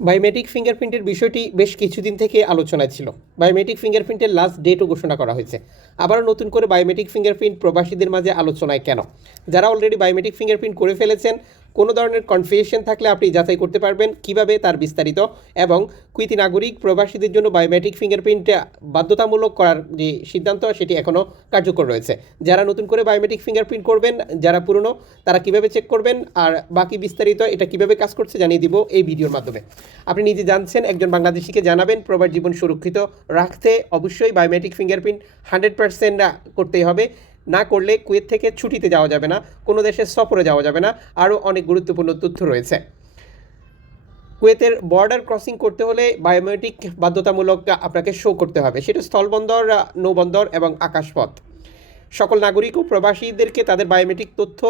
Biometric ফিঙ্গারপ্রিন্টের বিষয়টি বেশ কিছুদিন থেকে আলোচনায় ছিল। বায়োমেট্রিক ফিঙ্গারপ্রিন্টের লাস্ট ডেটও ঘোষণা করা হয়েছে। আবারও নতুন করে বায়োমেট্রিক ফিঙ্গারপ্রিন্ট প্রবাসীদের মাঝে আলোচনায় কেন? যারা অলরেডি বায়োমেট্রিক ফিঙ্গারপ্রিন্ট করে ফেলেছেন কোনো ধরনের কনফিউশন থাকলে আপনি যাচাই করতে পারবেন কীভাবে তার বিস্তারিত এবং কুইতি নাগরিক প্রবাসীদের জন্য বায়োমেট্রিক ফিঙ্গারপ্রিন্ট বাধ্যতামূলক করার যে সিদ্ধান্ত, সেটি এখনও কার্যকর রয়েছে। যারা নতুন করে বায়োমেট্রিক ফিঙ্গারপ্রিন্ট করবেন, যারা পুরনো, তারা কীভাবে চেক করবেন আর বাকি বিস্তারিত এটা কীভাবে কাজ করছে জানিয়ে দিব এই ভিডিওর মাধ্যমে। আপনি নিজে জানছেন, একজন বাংলাদেশিকে জানাবেন, প্রবাস জীবন সুরক্ষিত রাখতে অবশ্যই বায়োমেট্রিক ফিঙ্গারপ্রিন্ট হান্ড্রেড পার্সেন্ট করতেই হবে। না করলে কুয়েত থেকে ছুটিতে যাওয়া যাবে না, কোনো দেশে সফরে যাওয়া যাবে না, আরও অনেক গুরুত্বপূর্ণ তথ্য রয়েছে। কুয়েতের বর্ডার ক্রসিং করতে হলে বায়োমেট্রিক বাধ্যতামূলক আপনাকে শো করতে হবে। সেটা স্থলবন্দর, নৌবন্দর এবং আকাশপথ। সকল নাগরিক ও প্রবাসীদেরকে তাদের বায়োমেট্রিক তথ্য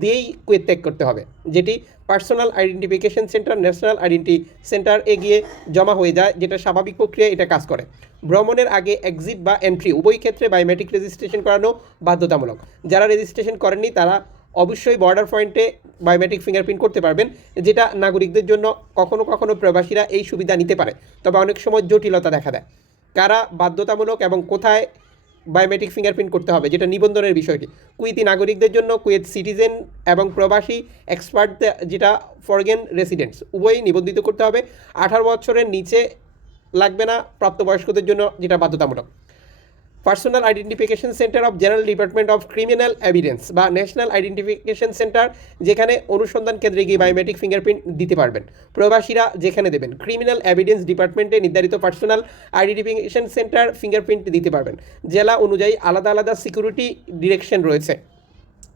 দিয়েই কুয়েত ত্যাগ করতে হবে। যেটি personal identification centre national identity centre এগিয়ে জমা হয়ে যায়, যেটা স্বাভাবিক প্রক্রিয়া এটা কাজ করে। ভ্রমণের আগে এক্সিট বা এন্ট্রি উভয় ক্ষেত্রে বায়োমেট্রিক রেজিস্ট্রেশন করানো বাধ্যতামূলক। যারা রেজিস্ট্রেশন করেননি, তারা অবশ্যই বর্ডার পয়েন্টে বায়োমেট্রিক ফিঙ্গারপ্রিন্ট করতে পারবেন, যেটা নাগরিকদের জন্য কখনো কখনো প্রবাসীরা এই সুবিধা নিতে পারে। তবে অনেক সময় জটিলতা দেখা দেয়। কারা বাধ্যতামূলক এবং কোথায় বায়োমেট্রিক ফিঙ্গারপ্রিন্ট করতে হবে, যেটা নিবন্ধনের বিষয়টি কুয়েতি নাগরিকদের জন্য কুয়েত সিটিজেন এবং প্রবাসী এক্সপার্ট যেটা ফরগেন রেসিডেন্টস উভয়ই নিবন্ধিত করতে হবে। আঠারো বছরের নিচে লাগবে না প্রাপ্তবয়স্কদের জন্য যেটা বাধ্যতামূলক। Personal identification centre of general department of criminal evidence বা ন্যাশনাল আইডেন্টিফিকেশন সেন্টার, যেখানে অনুসন্ধান কেন্দ্রে গিয়ে বায়োমেট্রিক ফিঙ্গারপ্রিন্ট দিতে পারবেন। প্রবাসীরা যেখানে দেবেন। ক্রিমিনাল এভিডেন্স ডিপার্টমেন্টে নির্ধারিত পার্সোনাল আইডেন্টিফিকেশন সেন্টার ফিঙ্গারপ্রিন্ট দিতে পারবেন। জেলা অনুযায়ী আলাদা আলাদা সিকিউরিটি ডিরেকশন রয়েছে।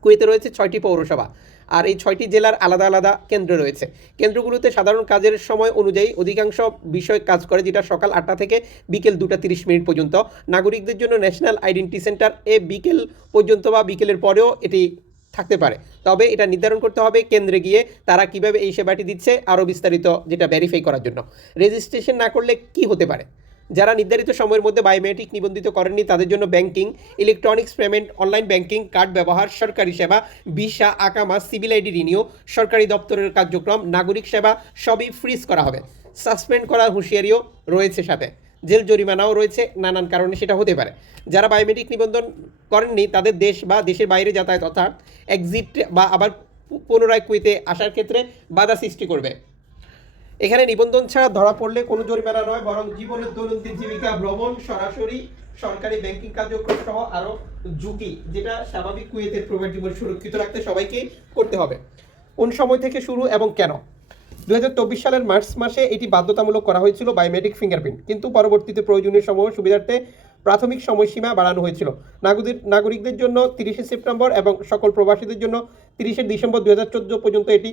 কুয়েতে রয়েছে ছয়টি পৌরসভা। আর এই ছয়টি জেলার আলাদা আলাদা কেন্দ্র রয়েছে। কেন্দ্রগুলোতে সাধারণ কাজের সময় অনুযায়ী অধিকাংশ বিষয় কাজ করে, যেটা সকাল আটটা থেকে বিকেল দুটা তিরিশ মিনিট পর্যন্ত। নাগরিকদের জন্য ন্যাশনাল আইডেন্টি সেন্টার এ বিকেল পর্যন্ত বা বিকেলের পরেও এটি থাকতে পারে। তবে এটা নির্ধারণ করতে হবে কেন্দ্রে গিয়ে তারা কীভাবে এই সেবাটি দিচ্ছে, আরও বিস্তারিত যেটা ভেরিফাই করার জন্য। রেজিস্ট্রেশন না করলে কি হতে পারে? যারা নির্ধারিত সময়ের মধ্যে বায়োমেট্রিক নিবন্ধিত করেননি, তাদের জন্য banking electronics payment online banking card ব্যবহার, সরকারি সেবা ভিসা আকামা সিভিল আইডি রিনিউ সরকারি দপ্তরের কার্যক্রম, নাগরিক সেবা, সবই ফ্রিজ করা হবে। সাসপেন্ড করার হুঁশিয়ারিও রয়েছে সাথে। জেল জরিমানাও রয়েছে নানান কারণে সেটা হতে পারে। যারা বায়োমেট্রিক নিবন্ধন করেননি, তাদের দেশ বা দেশের বাইরে যাতায়াত অর্থাৎ এক্সিট বা আবার পুনরায় কুইতে আসার ক্ষেত্রে বাধা সৃষ্টি করবে। এখানে নিবন্ধন ছাড়া ধরা পড়লে কোনো জরিমানা নয়, বরং জীবনের দৈনন্দিন জীবিকা, ভ্রমণ, সরাসরি সরকারি ব্যাংকিং কার্যক্রম সহ আরও ঝুঁকি, যেটা স্বাভাবিক কুয়েতের প্রবাস জীবন সুরক্ষিত রাখতে সবাইকে করতে হবে। কোন সময় থেকে শুরু এবং কেন? দু হাজার চব্বিশ সালের মার্চ মাসে এটি বাধ্যতামূলক করা হয়েছিল বায়োমেট্রিক ফিঙ্গারপ্রিন্ট কিন্তু পরবর্তীতে প্রয়োজনীয় সময় সুবিধার্থে প্রাথমিক সময়সীমা বাড়ানো হয়েছিল। নাগরিক নাগরিকদের জন্য তিরিশে সেপ্টেম্বর এবং সকল প্রবাসীদের জন্য তিরিশে ডিসেম্বর দুই হাজার চোদ্দ পর্যন্ত এটি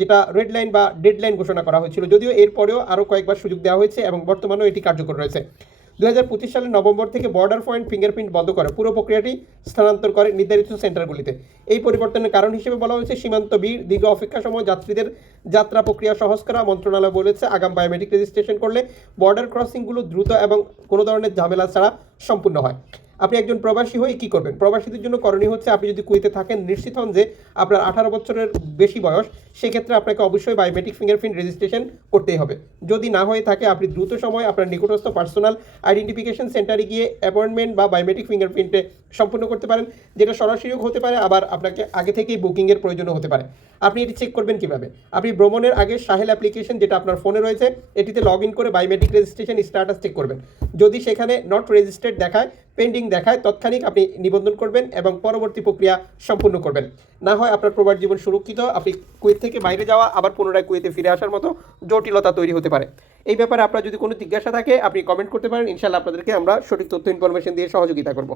যেটা রেড লাইন বা ডেড লাইন ঘোষণা করা হয়েছিল। যদিও এরপরেও আরও কয়েকবার সুযোগ দেওয়া হয়েছে এবং বর্তমানেও এটি কার্যকর রয়েছে। দু হাজার পঁচিশ সালের নভেম্বর থেকে বর্ডার পয়েন্ট ফিঙ্গারপ্রিন্ট বন্ধ করে পুরো প্রক্রিয়াটি স্থানান্তর করে নির্ধারিত সেন্টারগুলিতে। এই পরিবর্তনের কারণ হিসেবে বলা হয়েছে, সীমান্ত ভিড়, দীর্ঘ অপেক্ষা সময় যাত্রীদের যাত্রা প্রক্রিয়া সহজ করা মন্ত্রণালয় বলেছে। আগাম বায়োমেট্রিক রেজিস্ট্রেশন করলে বর্ডার ক্রসিংগুলো দ্রুত এবং কোনো ধরনের ঝামেলা ছাড়া সম্পূর্ণ হয়। আপনি একজন প্রবাসী হয়ে কি করবেন? প্রবাসীদের জন্য করণীয় হচ্ছে আপনি যদি কুইতে থাকেন, নিশ্চিত হন যে আপনার আঠারো বছরের বেশি বয়স, সেক্ষেত্রে আপনাকে অবশ্যই বায়োমেট্রিক ফিঙ্গারপ্রিন্ট রেজিস্ট্রেশন করতেই হবে। যদি না হয়ে থাকে, আপনি দ্রুত সময় আপনার নিকটস্থ পার্সোনাল আইডেন্টিফিকেশন সেন্টারে গিয়ে অ্যাপয়েন্টমেন্ট বা বায়োমেট্রিক ফিঙ্গারপ্রিন্টে সম্পূর্ণ করতে পারেন, যেটা সরাসরিও হতে পারে, আবার আপনাকে আগে থেকেই বুকিংয়ের প্রয়োজনও হতে পারে। আপনি এটি চেক করবেন কীভাবে? আপনি ভ্রমণের আগে সাহেল অ্যাপ্লিকেশন যেটা আপনার ফোনে রয়েছে, এটিতে লগ ইন করে বায়োমেট্রিক রেজিস্ট্রেশন স্ট্যাটাস চেক করবেন। যদি সেখানে নট রেজিস্টার্ড দেখায় পেন্ডিং দেখায়, তৎক্ষণিক আপনি নিবন্ধন করবেন এবং পরবর্তী প্রক্রিয়া সম্পূর্ণ করবেন। না হয় আপনার প্রবাস জীবন সুরক্ষিত, আপনি কুয়েত থেকে বাইরে যাওয়া, আবার পুনরায় কুয়েতে ফিরে আসার মতো জটিলতা তৈরি হতে পারে। এই ব্যাপারে আপনার যদি কোনো জিজ্ঞাসা থাকে, আপনি কমেন্ট করতে পারেন। ইনশাল্লাহ আপনাদেরকে আমরা সঠিক তথ্য ইনফরমেশন দিয়ে সহযোগিতা করব।